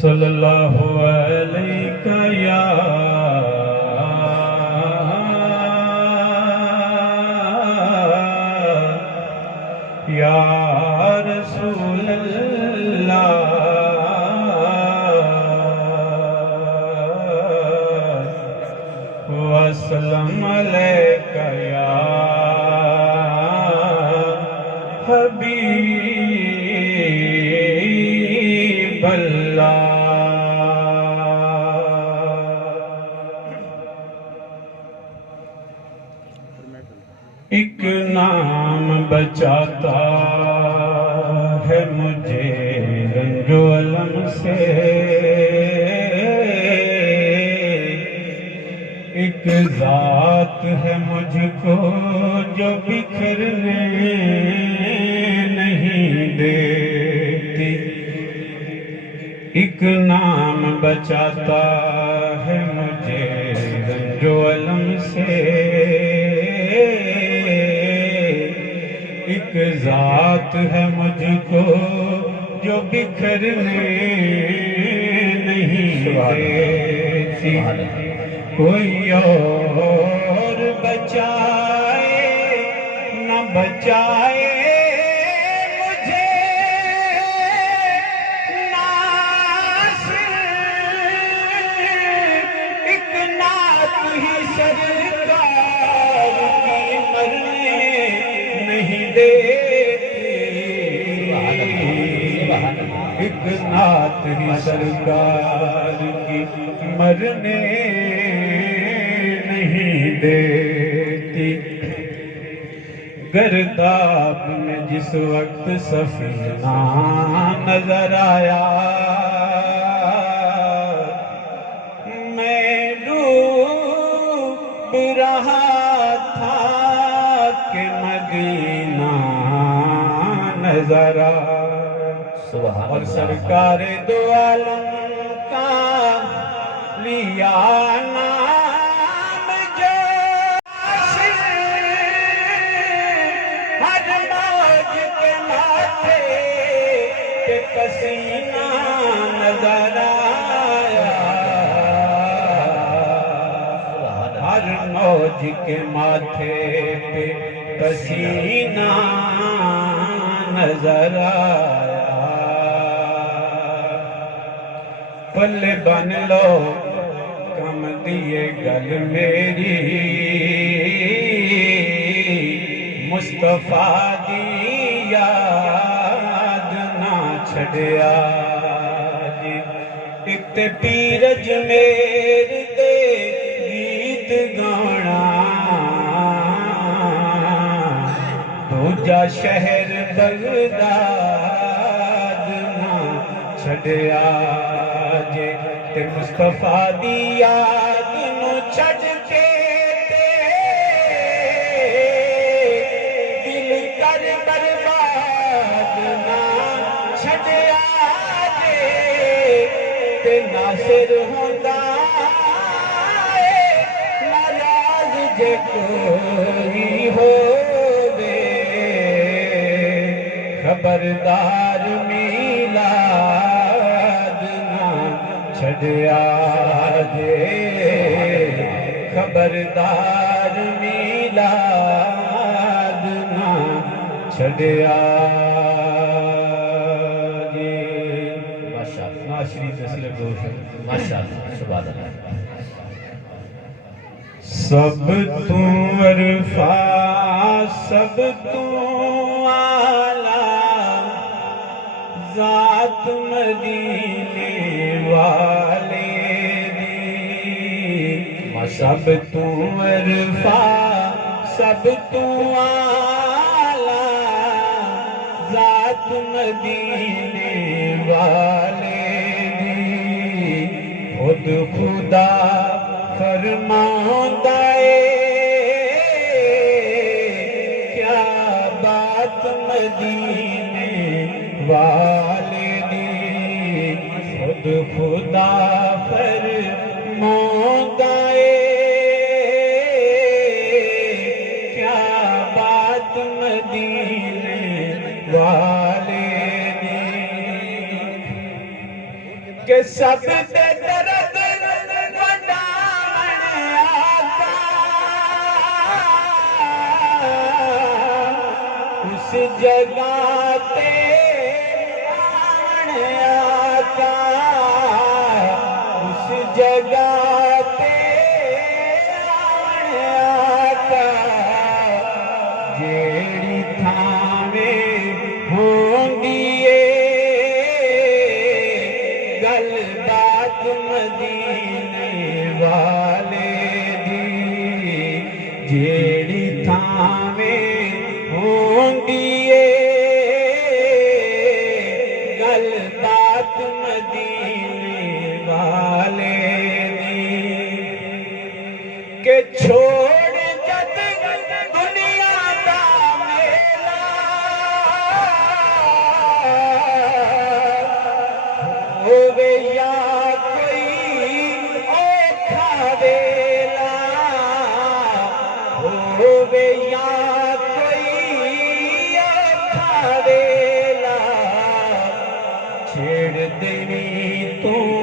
صلی اللہ علیہ یا رسول اللہ وسلم علیک یا حبیب اللہ۔ ایک نام بچاتا ہے مجھے رنج و الم سے، ایک ذات ہے مجھ کو جو بکھرنے نہیں دیتی، ایک نام بچاتا ہے مجھے رنج و الم سے، ایک ذات ہے مجھ کو جو بکھرنے نہیں دیتی، کوئی اور بچائے نہ بچائے مجھے ناصر، ایک نعت ہی سرکار کی مرنے نہیں دیتی، ایک نعت ہی سرکار کی مرنے نہیں دیتی۔ گرداب میں جس وقت سفینہ نظر آیا، میں ڈوب رہا تھا کہ مدینہ نظر آیا، اور سرکار دو عالم کا لیا نام جو ہر موج کے ماتھے پہ پسینہ نظر آیا، ہر موج کے ماتھے پہ پسینہ نظر آیا، پلے بن لو کم دیے گل میری، مصطفیٰ دی یاد نہ چھڑیا جی، ایک تے پیر اجمیر دے گیت گانا، دوجا شہر بغداد نہ چھڑیا جے، تے مصطفیٰ دی یاد نو چھڑ کے دل کر برباد نہ چھڑیا جے، تے ناصر ہوندا اے ناراض جے کوئی ہووے، خبردار میلاد نہ چھڑیا جے، خبردار میلاد نہ چھڑیا جے۔ ماشاءاللہ ناشری تسلیم دوش ماشاءاللہ سبحان اللہ۔ سب تو عرفا سب تو اعلیٰ، ذات مدینے والے دی، سب تو عرفا سب تو اعلیٰ، ذات مدینے والے دی، خود خدا فرماتا ہے کیا بات مدینے والے دی، خود خدا فرماتا ہے کیا بات مدینے والے دی، کہ سب دے درد وڈاون آقا اس جگہ تے آن آقا اس جگہ تے آن آقا جیڑی تھاویں ہوندی گل بات مدینے والے دی جیڑی تھاویں ہوندی گل بات مدینے والے دی کہ چھوڑ جد دنیا دا میلہ ہووے یا کوئی اوکھا ویلا ہووے یا کوئی اوکھا ویلا چھیڑ دینی تو